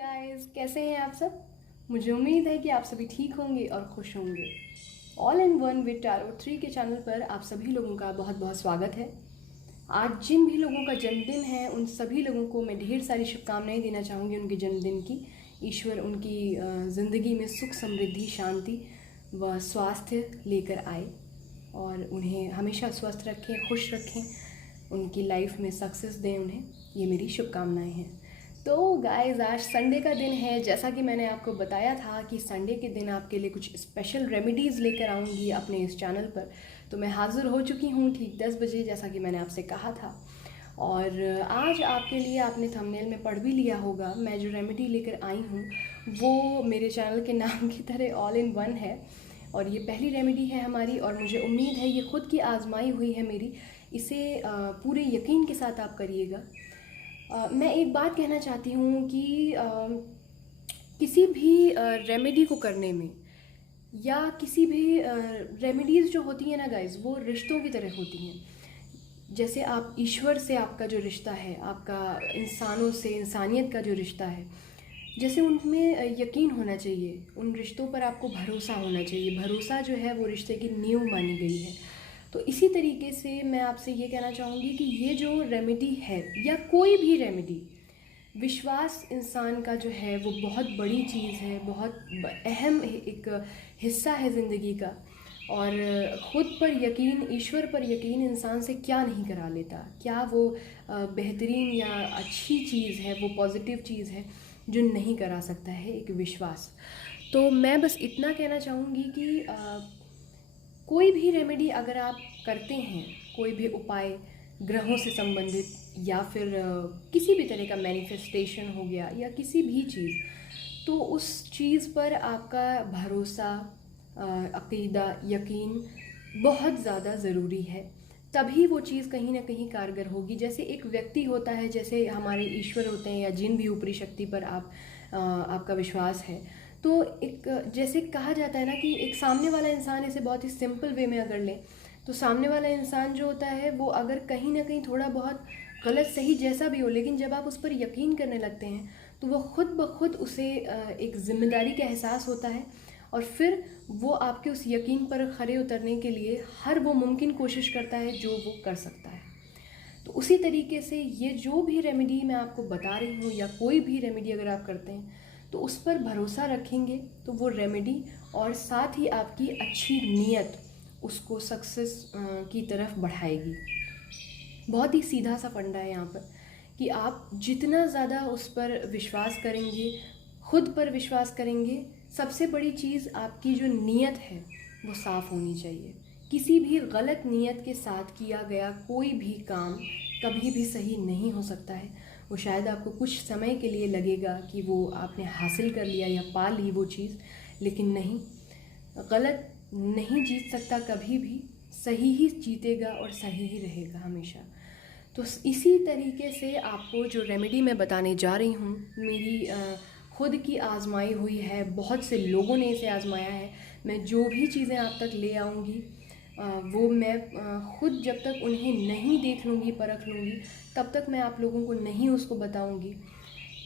Guys, कैसे हैं आप सब। मुझे उम्मीद है कि आप सभी ठीक होंगे और खुश होंगे। All in one with tarot 3 के चैनल पर आप सभी लोगों का बहुत बहुत स्वागत है। आज जिन भी लोगों का जन्मदिन है उन सभी लोगों को मैं ढेर सारी शुभकामनाएं देना चाहूँगी उनके जन्मदिन की। ईश्वर उनकी ज़िंदगी में सुख, समृद्धि, शांति व स्वास्थ्य लेकर आए और उन्हें हमेशा स्वस्थ रखें, खुश रखें, उनकी लाइफ में सक्सेस दें उन्हें। ये मेरी शुभकामनाएं हैं। तो गाइस, आज संडे का दिन है। जैसा कि मैंने आपको बताया था कि संडे के दिन आपके लिए कुछ स्पेशल रेमेडीज़ लेकर आऊँगी अपने इस चैनल पर। तो मैं हाज़िर हो चुकी हूँ ठीक 10 बजे, जैसा कि मैंने आपसे कहा था। और आज आपके लिए, आपने थंबनेल में पढ़ भी लिया होगा, मैं जो रेमेडी लेकर आई हूँ वो मेरे चैनल के नाम की तरह ऑल इन वन है। और ये पहली रेमेडी है हमारी और मुझे उम्मीद है ये खुद की आजमाई हुई है मेरी। इसे पूरे यकीन के साथ आप करिएगा। मैं एक बात कहना चाहती हूँ कि किसी भी रेमेडी को करने में या किसी भी रेमेडीज़ जो होती हैं ना गाइस, वो रिश्तों की तरह होती हैं। जैसे आप ईश्वर से आपका जो रिश्ता है, आपका इंसानों से, इंसानियत का जो रिश्ता है, जैसे उनमें यकीन होना चाहिए, उन रिश्तों पर आपको भरोसा होना चाहिए। भरोसा जो है वो रिश्ते की नींव मानी गई है। तो इसी तरीके से मैं आपसे ये कहना चाहूँगी कि ये जो रेमेडी है या कोई भी रेमेडी, विश्वास इंसान का जो है वो बहुत बड़ी चीज़ है, बहुत अहम एक हिस्सा है ज़िंदगी का। और खुद पर यकीन, ईश्वर पर यकीन इंसान से क्या नहीं करा लेता। क्या वो बेहतरीन या अच्छी चीज़ है, वो पॉजिटिव चीज़ है जो नहीं करा सकता है एक विश्वास। तो मैं बस इतना कहना चाहूँगी कि कोई भी रेमेडी अगर आप करते हैं, कोई भी उपाय ग्रहों से संबंधित या फिर किसी भी तरह का मैनिफेस्टेशन हो गया या किसी भी चीज़, तो उस चीज़ पर आपका भरोसा, अकीदा, यकीन बहुत ज़्यादा ज़रूरी है। तभी वो चीज़ कहीं ना कहीं कारगर होगी। जैसे एक व्यक्ति होता है, जैसे हमारे ईश्वर होते हैं या जिन भी ऊपरी शक्ति पर आपका विश्वास है, तो एक जैसे कहा जाता है ना कि एक सामने वाला इंसान, इसे बहुत ही सिंपल वे में अगर लें तो सामने वाला इंसान जो होता है वो अगर कहीं ना कहीं थोड़ा बहुत गलत सही जैसा भी हो, लेकिन जब आप उस पर यकीन करने लगते हैं तो वो खुद ब खुद उसे एक जिम्मेदारी का एहसास होता है और फिर वो आपके उस यकीन पर खरे उतरने के लिए हर वो मुमकिन कोशिश करता है जो वो कर सकता है। तो उसी तरीके से ये जो भी रेमेडी मैं आपको बता रही हूँ या कोई भी रेमेडी अगर आप करते हैं तो उस पर भरोसा रखेंगे तो वो रेमेडी और साथ ही आपकी अच्छी नीयत उसको सक्सेस की तरफ बढ़ाएगी। बहुत ही सीधा सा फंडा है यहाँ पर कि आप जितना ज़्यादा उस पर विश्वास करेंगे, खुद पर विश्वास करेंगे, सबसे बड़ी चीज़ आपकी जो नीयत है वो साफ़ होनी चाहिए। किसी भी गलत नीयत के साथ किया गया कोई भी काम कभी भी सही नहीं हो सकता है। वो शायद आपको कुछ समय के लिए लगेगा कि वो आपने हासिल कर लिया या पा ली वो चीज़, लेकिन नहीं, गलत नहीं जीत सकता कभी भी, सही ही जीतेगा और सही ही रहेगा हमेशा। तो इसी तरीके से आपको जो रेमेडी मैं बताने जा रही हूँ, मेरी खुद की आजमाई हुई है, बहुत से लोगों ने इसे आजमाया है। मैं जो भी चीज़ें आप तक ले आऊँगी वो मैं खुद जब तक उन्हें नहीं देख लूँगी, परख लूँगी, तब तक मैं आप लोगों को नहीं उसको बताऊँगी।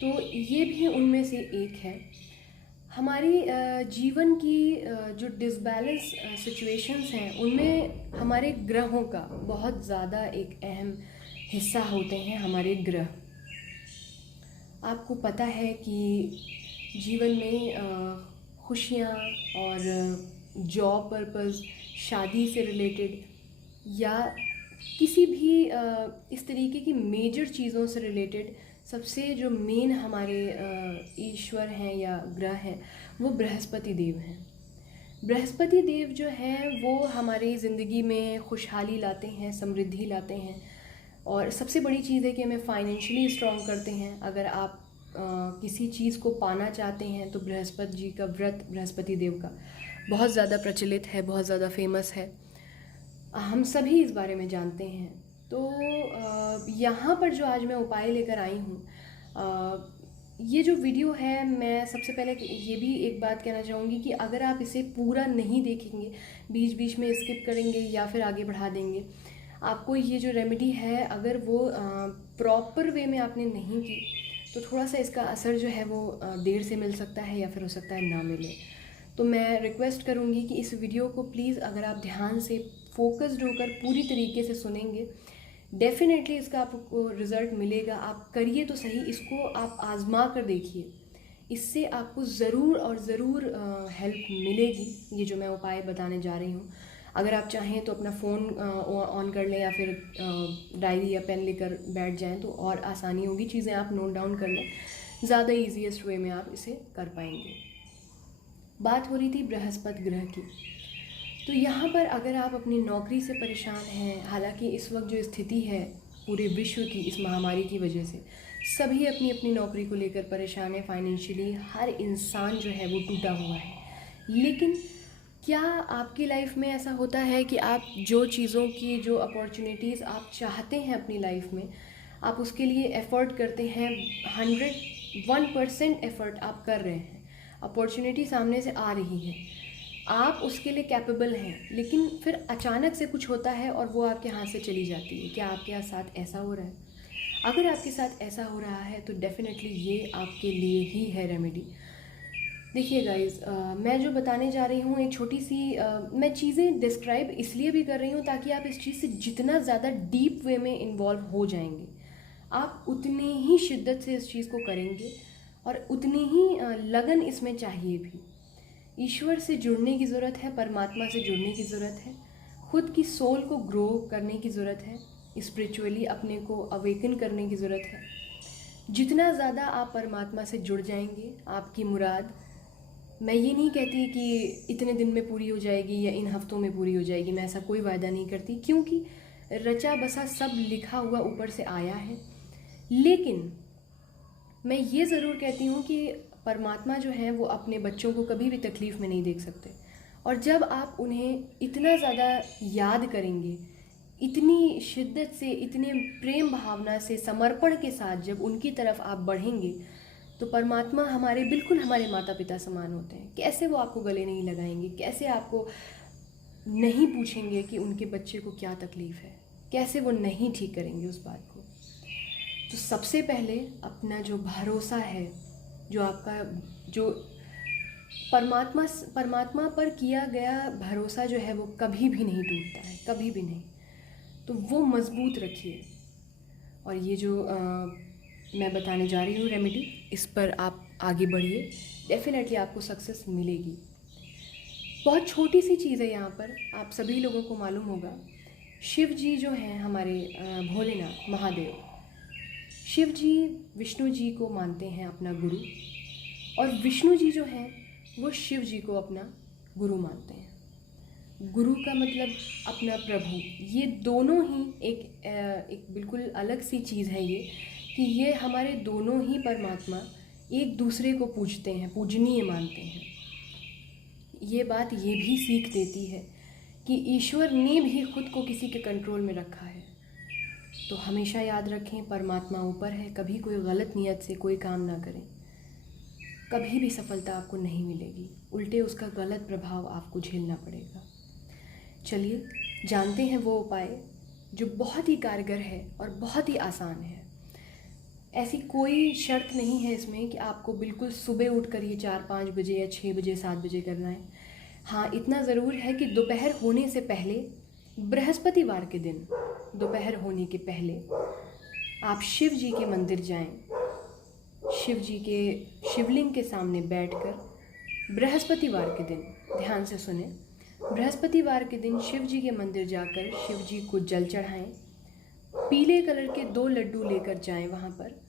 तो ये भी उनमें से एक है। हमारी जीवन की जो डिसबैलेंस सिचुएशंस हैं उनमें हमारे ग्रहों का बहुत ज़्यादा एक अहम हिस्सा होते हैं। हमारे ग्रह, आपको पता है कि जीवन में खुशियाँ और जॉब पर्पस, शादी से रिलेटेड या किसी भी इस तरीके की मेजर चीज़ों से रिलेटेड सबसे जो मेन हमारे ईश्वर हैं या ग्रह हैं वो बृहस्पति देव हैं। बृहस्पति देव जो हैं वो हमारी ज़िंदगी में खुशहाली लाते हैं, समृद्धि लाते हैं और सबसे बड़ी चीज़ है कि हमें फाइनेंशियली स्ट्रॉन्ग करते हैं। अगर आप किसी चीज़ को पाना चाहते हैं तो बृहस्पति जी का व्रत, बृहस्पति देव का बहुत ज़्यादा प्रचलित है, बहुत ज़्यादा फेमस है, हम सभी इस बारे में जानते हैं। तो यहाँ पर जो आज मैं उपाय लेकर आई हूँ, ये जो वीडियो है, मैं सबसे पहले ये भी एक बात कहना चाहूँगी कि अगर आप इसे पूरा नहीं देखेंगे, बीच बीच में स्किप करेंगे या फिर आगे बढ़ा देंगे, आपको ये जो रेमेडी है अगर वो प्रॉपर वे में आपने नहीं की तो थोड़ा सा इसका असर जो है वो देर से मिल सकता है या फिर हो सकता है ना मिले। तो मैं रिक्वेस्ट करूँगी कि इस वीडियो को प्लीज़ अगर आप ध्यान से फोकस्ड होकर पूरी तरीके से सुनेंगे, डेफिनेटली इसका आपको रिज़ल्ट मिलेगा। आप करिए तो सही, इसको आप आज़मा कर देखिए, इससे आपको ज़रूर और ज़रूर हेल्प मिलेगी, ये जो मैं उपाय बताने जा रही हूँ। अगर आप चाहें तो अपना फ़ोन ऑन कर लें या फिर डायरी या पेन लेकर बैठ जाएं तो और आसानी होगी, चीज़ें आप नोट डाउन कर लें, ज़्यादा ईजीएस्ट वे में आप इसे कर पाएंगे। बात हो रही थी बृहस्पति ग्रह की। तो यहाँ पर अगर आप अपनी नौकरी से परेशान हैं, हालांकि इस वक्त जो स्थिति है पूरे विश्व की इस महामारी की वजह से सभी अपनी अपनी नौकरी को लेकर परेशान है, फाइनेंशियली हर इंसान जो है वो टूटा हुआ है। लेकिन क्या आपकी लाइफ में ऐसा होता है कि आप जो चीज़ों की, जो अपॉर्चुनिटीज़ आप चाहते हैं अपनी लाइफ में, आप उसके लिए एफ़र्ट करते हैं, 101% एफ़र्ट आप कर रहे हैं, अपॉर्चुनिटी सामने से आ रही है, आप उसके लिए कैपेबल हैं, लेकिन फिर अचानक से कुछ होता है और वो आपके हाथ से चली जाती है। क्या आपके साथ ऐसा हो रहा है? अगर आपके साथ ऐसा हो रहा है तो डेफ़िनेटली ये आपके लिए ही है रेमेडी। देखिए गाइज़, मैं जो बताने जा रही हूँ एक छोटी सी मैं चीज़ें डिस्क्राइब इसलिए भी कर रही हूँ ताकि आप इस चीज़ से जितना ज़्यादा डीप वे में इन्वॉल्व हो जाएंगे, आप उतनी ही शिद्दत से इस चीज़ को करेंगे और उतनी ही लगन इसमें चाहिए भी। ईश्वर से जुड़ने की ज़रूरत है, परमात्मा से जुड़ने की ज़रूरत है, खुद की सोल को ग्रो करने की ज़रूरत है, स्पिरिचुअली अपने को अवेकन करने की ज़रूरत है। जितना ज़्यादा आप परमात्मा से जुड़ जाएंगे, आपकी मुराद, मैं ये नहीं कहती कि इतने दिन में पूरी हो जाएगी या इन हफ्तों में पूरी हो जाएगी, मैं ऐसा कोई वायदा नहीं करती, क्योंकि रचा बसा सब लिखा हुआ ऊपर से आया है। लेकिन मैं ये ज़रूर कहती हूँ कि परमात्मा जो है वो अपने बच्चों को कभी भी तकलीफ़ में नहीं देख सकते, और जब आप उन्हें इतना ज़्यादा याद करेंगे, इतनी शिद्दत से, इतने प्रेम भावना से, समर्पण के साथ जब उनकी तरफ आप बढ़ेंगे, तो परमात्मा हमारे बिल्कुल हमारे माता पिता समान होते हैं। कैसे वो आपको गले नहीं लगाएंगे, कैसे आपको नहीं पूछेंगे कि उनके बच्चे को क्या तकलीफ़ है, कैसे वो नहीं ठीक करेंगे उस बात को। तो सबसे पहले अपना जो भरोसा है, जो आपका जो परमात्मा पर किया गया भरोसा जो है वो कभी भी नहीं टूटता है, कभी भी नहीं, तो वो मज़बूत रखिए। और ये जो मैं बताने जा रही हूँ रेमेडी, इस पर आप आगे बढ़िए, डेफिनेटली आपको सक्सेस मिलेगी। बहुत छोटी सी चीज़ है यहाँ पर, आप सभी लोगों को मालूम होगा, शिव जी जो हैं हमारे भोलेनाथ महादेव, शिव जी विष्णु जी को मानते हैं अपना गुरु, और विष्णु जी जो हैं वो शिव जी को अपना गुरु मानते हैं। गुरु का मतलब अपना प्रभु। ये दोनों ही एक बिल्कुल अलग सी चीज़ है ये, कि ये हमारे दोनों ही परमात्मा एक दूसरे को पूजते हैं, पूजनीय मानते हैं। ये बात ये भी सीख देती है कि ईश्वर ने भी खुद को किसी के कंट्रोल में रखा है। तो हमेशा याद रखें, परमात्मा ऊपर है, कभी कोई गलत नियत से कोई काम ना करें, कभी भी सफलता आपको नहीं मिलेगी, उल्टे उसका गलत प्रभाव आपको झेलना पड़ेगा। चलिए जानते हैं वो उपाय जो बहुत ही कारगर है और बहुत ही आसान है। ऐसी कोई शर्त नहीं है इसमें कि आपको बिल्कुल सुबह उठ कर ये 4-5 बजे या 6 बजे 7 बजे करना है। हाँ, इतना ज़रूर है कि दोपहर होने से पहले, बृहस्पतिवार के दिन दोपहर होने के पहले आप शिव जी के मंदिर जाएं, शिव जी के शिवलिंग के सामने बैठकर बृहस्पतिवार के दिन, ध्यान से सुने, बृहस्पतिवार के दिन शिव जी के मंदिर जाकर शिव जी को जल चढ़ाएं, पीले कलर के 2 लड्डू लेकर जाएं वहाँ पर,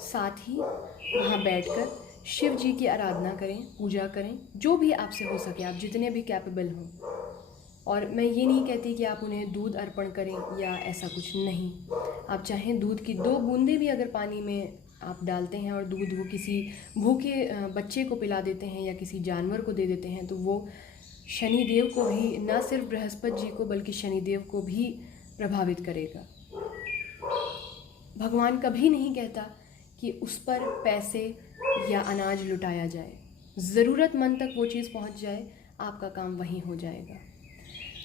साथ ही वहाँ बैठकर शिव जी की आराधना करें, पूजा करें, जो भी आपसे हो सके, आप जितने भी कैपेबल हों। और मैं ये नहीं कहती कि आप उन्हें दूध अर्पण करें या ऐसा कुछ नहीं, आप चाहें दूध की 2 बूंदें भी अगर पानी में आप डालते हैं और दूध वो किसी भूखे बच्चे को पिला देते हैं या किसी जानवर को दे देते हैं, तो वो शनिदेव को भी, न सिर्फ बृहस्पति जी को बल्कि शनिदेव को भी प्रभावित करेगा। भगवान कभी नहीं कहता कि उस पर पैसे या अनाज लुटाया जाए, ज़रूरतमंद तक वो चीज़ पहुंच जाए, आपका काम वहीं हो जाएगा।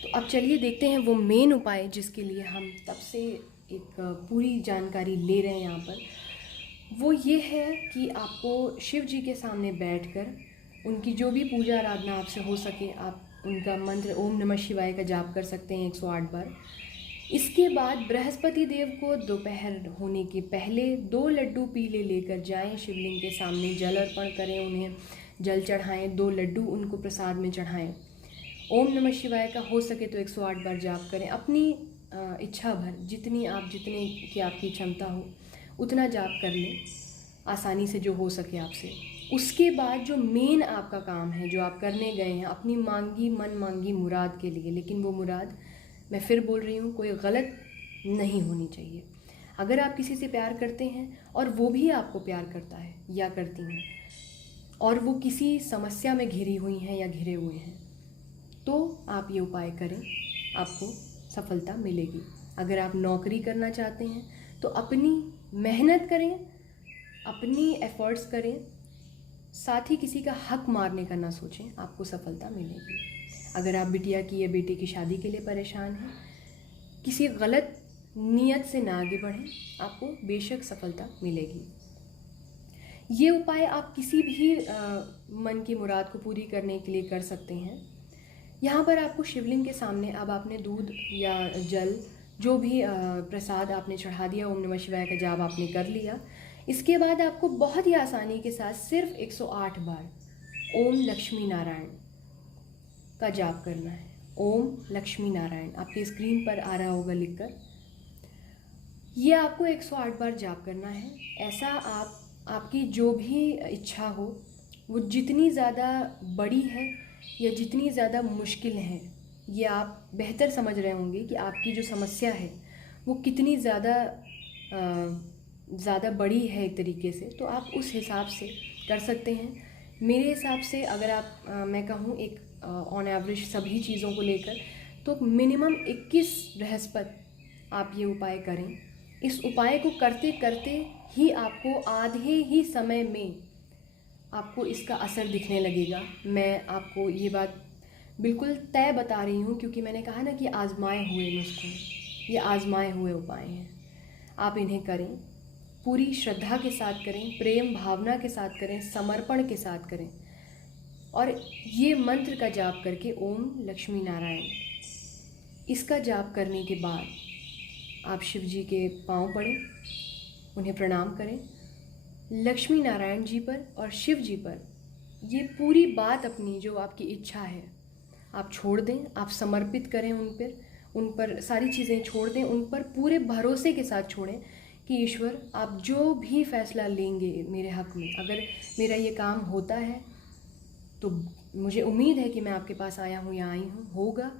तो अब चलिए देखते हैं वो मेन उपाय जिसके लिए हम तब से एक पूरी जानकारी ले रहे हैं यहाँ पर। वो ये है कि आपको शिव जी के सामने बैठकर उनकी जो भी पूजा आराधना आपसे हो सके आप उनका मंत्र ओम नमः शिवाय का जाप कर सकते हैं 108 बार। इसके बाद बृहस्पति देव को दोपहर होने के पहले 2 लड्डू पीले लेकर जाएं, शिवलिंग के सामने जल अर्पण करें, उन्हें जल चढ़ाएं, 2 लड्डू उनको प्रसाद में चढ़ाएं। ओम नमः शिवाय का हो सके तो 108 बार जाप करें। अपनी इच्छा भर जितने की आपकी क्षमता हो उतना जाप कर लें, आसानी से जो हो सके आपसे। उसके बाद जो मेन आपका काम है, जो आप करने गए हैं अपनी मन मांगी मुराद के लिए, लेकिन वो मुराद मैं फिर बोल रही हूँ कोई गलत नहीं होनी चाहिए। अगर आप किसी से प्यार करते हैं और वो भी आपको प्यार करता है या करती हैं और वो किसी समस्या में घिरी हुई हैं या घिरे हुए हैं, तो आप ये उपाय करें, आपको सफलता मिलेगी। अगर आप नौकरी करना चाहते हैं तो अपनी मेहनत करें, अपनी एफर्ट्स करें, साथ ही किसी का हक मारने का ना सोचें, आपको सफलता मिलेगी। अगर आप बिटिया की या बेटे की शादी के लिए परेशान हैं, किसी गलत नियत से ना आगे बढ़ें, आपको बेशक सफलता मिलेगी। ये उपाय आप किसी भी मन की मुराद को पूरी करने के लिए कर सकते हैं। यहाँ पर आपको शिवलिंग के सामने अब आपने दूध या जल जो भी प्रसाद आपने चढ़ा दिया, ओम नमः शिवाय का जाप आपने कर लिया। इसके बाद आपको बहुत ही आसानी के साथ सिर्फ 108 बार ओम लक्ष्मी नारायण का जाप करना है। ओम लक्ष्मी नारायण आपकी स्क्रीन पर आ रहा होगा लिखकर। ये आपको 108 बार जाप करना है। ऐसा आपकी जो भी इच्छा हो, वो जितनी ज़्यादा बड़ी है या जितनी ज़्यादा मुश्किल है, ये आप बेहतर समझ रहे होंगे कि आपकी जो समस्या है वो कितनी ज़्यादा बड़ी है एक तरीके से, तो आप उस हिसाब से कर सकते हैं। मेरे हिसाब से अगर आप मैं कहूँ एक ऑन एवरेज सभी चीज़ों को लेकर, तो मिनिमम 21 बृहस्पति आप ये उपाय करें। इस उपाय को करते करते ही आपको आधे ही समय में आपको इसका असर दिखने लगेगा। मैं आपको ये बात बिल्कुल तय बता रही हूँ, क्योंकि मैंने कहा ना कि आजमाए हुए नुस्खे, ये आजमाए हुए उपाय हैं। आप इन्हें करें, पूरी श्रद्धा के साथ करें, प्रेम भावना के साथ करें, समर्पण के साथ करें, और ये मंत्र का जाप करके ओम लक्ष्मी नारायण, इसका जाप करने के बाद आप शिव जी के पांव पड़ें, उन्हें प्रणाम करें। लक्ष्मी नारायण जी पर और शिव जी पर ये पूरी बात अपनी जो आपकी इच्छा है आप छोड़ दें, आप समर्पित करें उन पर सारी चीज़ें छोड़ दें, उन पर पूरे भरोसे के साथ छोड़ें कि ईश्वर आप जो भी फैसला लेंगे मेरे हक़ में, अगर मेरा ये काम होता है तो मुझे उम्मीद है कि मैं आपके पास आया हूँ या आई हूँ, होगा।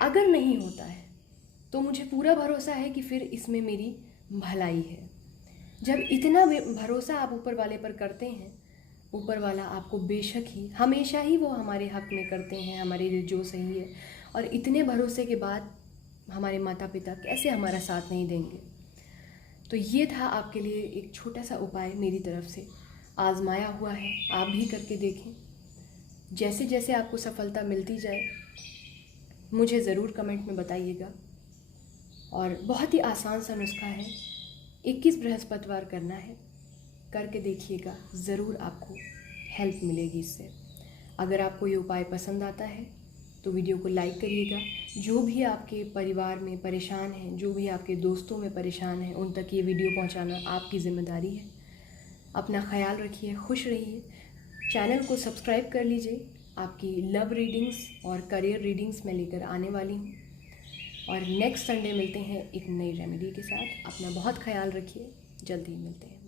अगर नहीं होता है तो मुझे पूरा भरोसा है कि फिर इसमें मेरी भलाई है। जब इतना भरोसा आप ऊपर वाले पर करते हैं, ऊपर वाला आपको बेशक ही हमेशा ही वो हमारे हक़ में करते हैं, हमारे लिए जो सही है। और इतने भरोसे के बाद हमारे माता पिता कैसे हमारा साथ नहीं देंगे। तो ये था आपके लिए एक छोटा सा उपाय मेरी तरफ से, आजमाया हुआ है, आप भी करके देखें। जैसे जैसे आपको सफलता मिलती जाए मुझे ज़रूर कमेंट में बताइएगा। और बहुत ही आसान सा नुस्खा है, 21 बृहस्पतिवार करना है, करके देखिएगा, ज़रूर आपको हेल्प मिलेगी इससे। अगर आपको ये उपाय पसंद आता है तो वीडियो को लाइक करिएगा। जो भी आपके परिवार में परेशान हैं, जो भी आपके दोस्तों में परेशान हैं, उन तक ये वीडियो पहुंचाना आपकी ज़िम्मेदारी है। अपना ख्याल रखिए, खुश रहिए। चैनल को सब्सक्राइब कर लीजिए। आपकी लव रीडिंग्स और करियर रीडिंग्स मैं लेकर आने वाली हूँ। और नेक्स्ट संडे मिलते हैं एक नई रेमेडी के साथ। अपना बहुत ख्याल रखिए, जल्दी मिलते हैं।